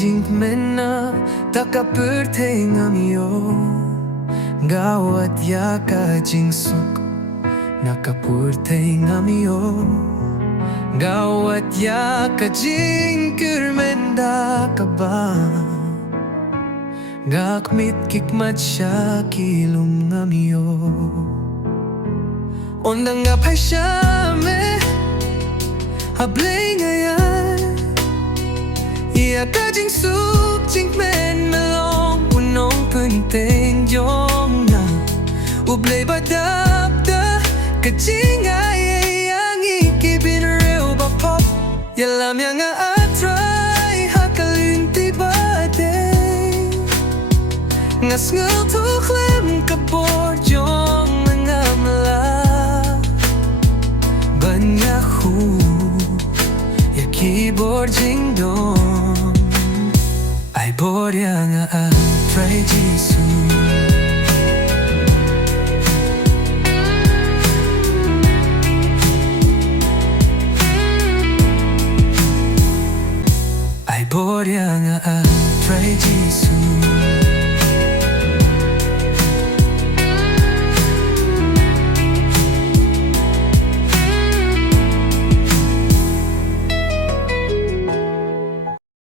jingkmen na takapurte ngamyo gawat iaka jingsuk nakapurte ngamyo gawat iaka jingkmen da kaba gakmit kikmat siya kilum ngamyo ondang gapay siya me hablay ngayon iaka jingsuk jingkmen melong punong punting yong na ublay badapda kajingay yang ikibin real ba pop yalam yang atray hakalinti bade ngas ngal tuklem kapor yong mga mala banyahu ya keyboard jing dong ay board yang atray jisu ay board yang atray jisu